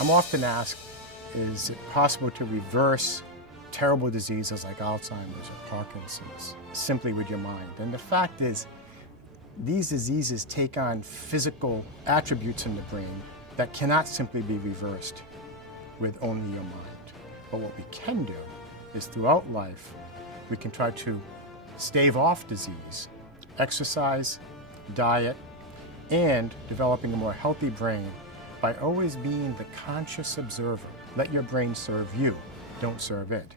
I'm often asked, is it possible to reverse terrible diseases like Alzheimer's or Parkinson's simply with your mind? And the fact is, these diseases take on physical attributes in the brain that cannot simply be reversed with only your mind. But what we can do is throughout life, we can try to stave off disease, exercise, diet, and developing a more healthy brain by always being the conscious observer. Let your brain serve you, don't serve it.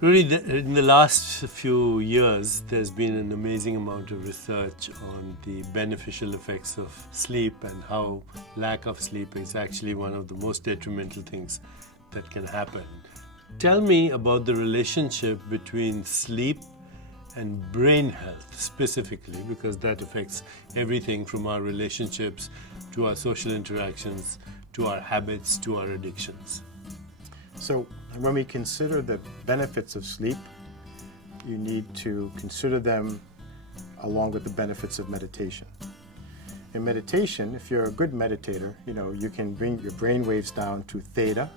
Rudy, in the last few years, there's been an amazing amount of research on the beneficial effects of sleep and how lack of sleep is actually one of the most detrimental things that can happen. Tell me about the relationship between sleep and brain health specifically, because that affects everything from our relationships to our social interactions, to our habits, to our addictions. So when we consider the benefits of sleep, you need to consider them along with the benefits of meditation. In meditation, if you're a good meditator, you can bring your brain waves down to theta.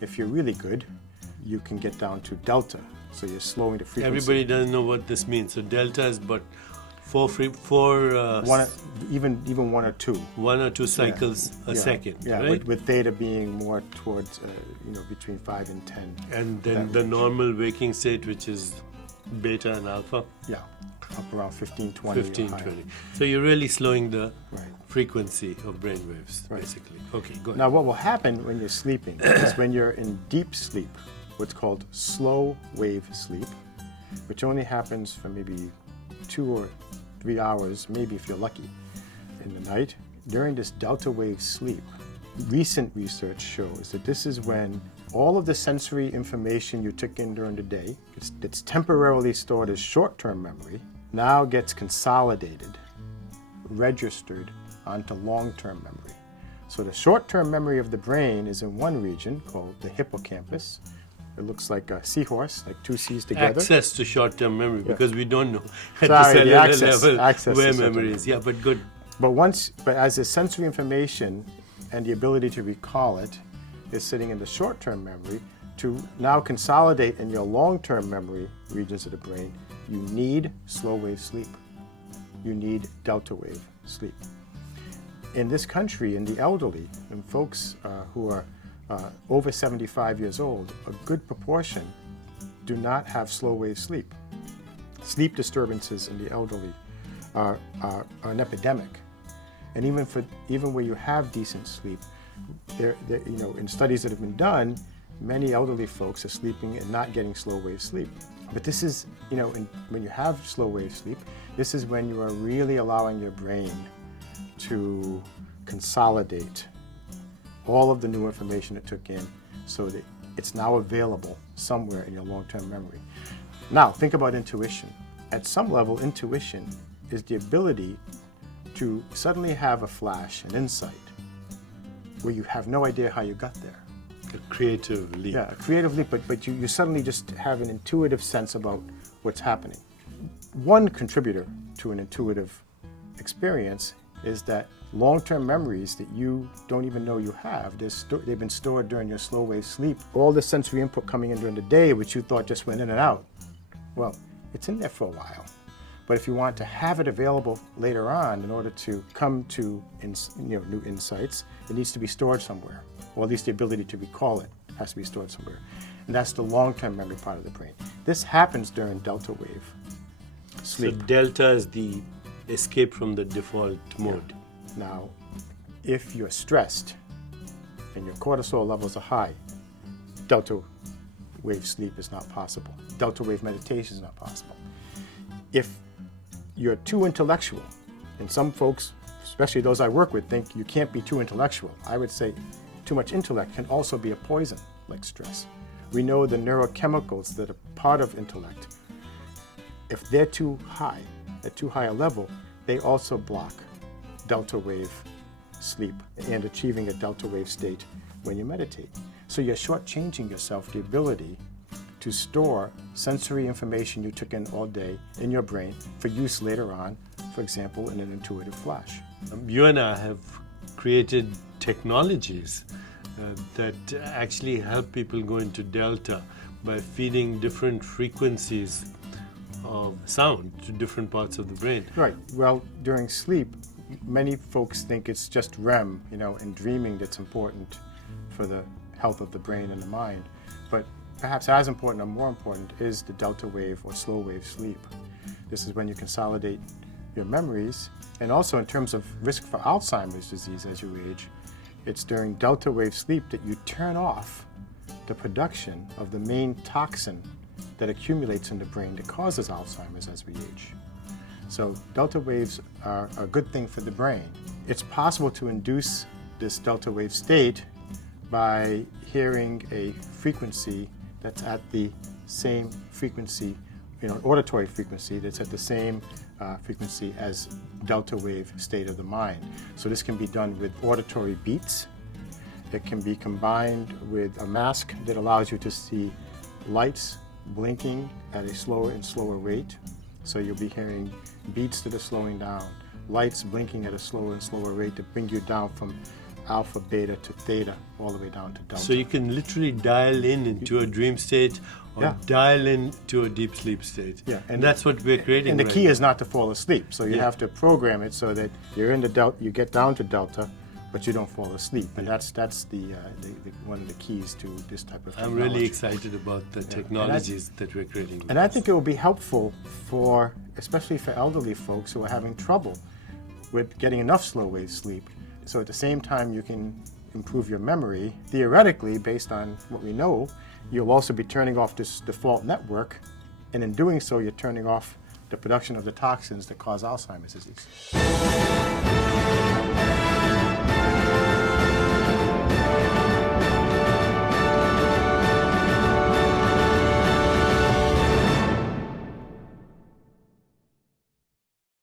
If you're really good, you can get down to delta. So you're slowing the frequency. Everybody doesn't know what this means. So delta is but even one or two. One or two cycles a second, yeah, right? With theta being more towards, between 5 and 10. And then the normal waking state, which is beta and alpha? Yeah, up around 15, 20. 15, 20. So you're really slowing the frequency of brain waves, basically. Okay, go ahead. Now what will happen when you're sleeping is when you're in deep sleep, what's called slow wave sleep, which only happens for maybe 2 or 3 hours, maybe if you're lucky, in the night. During this delta wave sleep, recent research shows that this is when all of the sensory information you took in during the day, it's temporarily stored as short-term memory, now gets consolidated, registered onto long-term memory. So the short-term memory of the brain is in one region called the hippocampus. It looks like a seahorse, like two C's together. Access to short-term memory, because we don't know at Sorry, the cellular access level where memory is. Yeah, but good. But as the sensory information and the ability to recall it is sitting in the short-term memory, to now consolidate in your long-term memory regions of the brain, you need slow wave sleep. You need delta wave sleep. In this country, in the elderly, and folks who are over 75 years old, a good proportion do not have slow wave sleep. Sleep disturbances in the elderly are an epidemic. And even where you have decent sleep, in studies that have been done, many elderly folks are sleeping and not getting slow wave sleep. But this is, when you have slow wave sleep, this is when you are really allowing your brain to consolidate all of the new information it took in so that it's now available somewhere in your long-term memory. Now, think about intuition. At some level, intuition is the ability to suddenly have a flash, an insight, where you have no idea how you got there. A creative leap. Yeah, a creative leap, but you suddenly just have an intuitive sense about what's happening. One contributor to an intuitive experience is that long-term memories that you don't even know you have, they've been stored during your slow wave sleep. All the sensory input coming in during the day, which you thought just went in and out, well, it's in there for a while. But if you want to have it available later on in order to come to new insights, it needs to be stored somewhere, or at least the ability to recall it has to be stored somewhere. And that's the long-term memory part of the brain. This happens during delta wave sleep. So delta is the escape from the default mode. Now, if you're stressed and your cortisol levels are high, delta wave sleep is not possible. Delta wave meditation is not possible. If you're too intellectual, and some folks, especially those I work with, think you can't be too intellectual. I would say too much intellect can also be a poison, like stress. We know the neurochemicals that are part of intellect, if they're too high, at too high a level, they also block delta wave sleep and achieving a delta wave state when you meditate. So you're shortchanging yourself the ability to store sensory information you took in all day in your brain for use later on, for example, in an intuitive flash. You and I have created technologies that actually help people go into delta by feeding different frequencies of sound to different parts of the brain. Right. Well, during sleep, many folks think it's just REM, and dreaming that's important for the health of the brain and the mind. But perhaps as important or more important is the delta wave or slow wave sleep. This is when you consolidate your memories, and also in terms of risk for Alzheimer's disease as you age, it's during delta wave sleep that you turn off the production of the main toxin that accumulates in the brain that causes Alzheimer's as we age. So delta waves are a good thing for the brain. It's possible to induce this delta wave state by hearing a frequency that's at the same frequency, an auditory frequency that's at the same frequency as delta wave state of the mind. So this can be done with auditory beats. It can be combined with a mask that allows you to see lights blinking at a slower and slower rate. So you'll be hearing beats that are slowing down, lights blinking at a slower and slower rate to bring you down from alpha, beta to theta, all the way down to delta. So you can literally dial in into a dream state or dial in to a deep sleep state. Yeah, and that's what we're creating. And the right key now. is not to fall asleep. So you have to program it so that you're in the delta, you get down to delta, but you don't fall asleep. And that's the one of the keys to this type of technology. I'm really excited about the technologies that we're creating. And I think it will be helpful for, especially for elderly folks who are having trouble with getting enough slow wave sleep. So at the same time you can improve your memory, theoretically, based on what we know, you'll also be turning off this default network, and in doing so you're turning off the production of the toxins that cause Alzheimer's disease.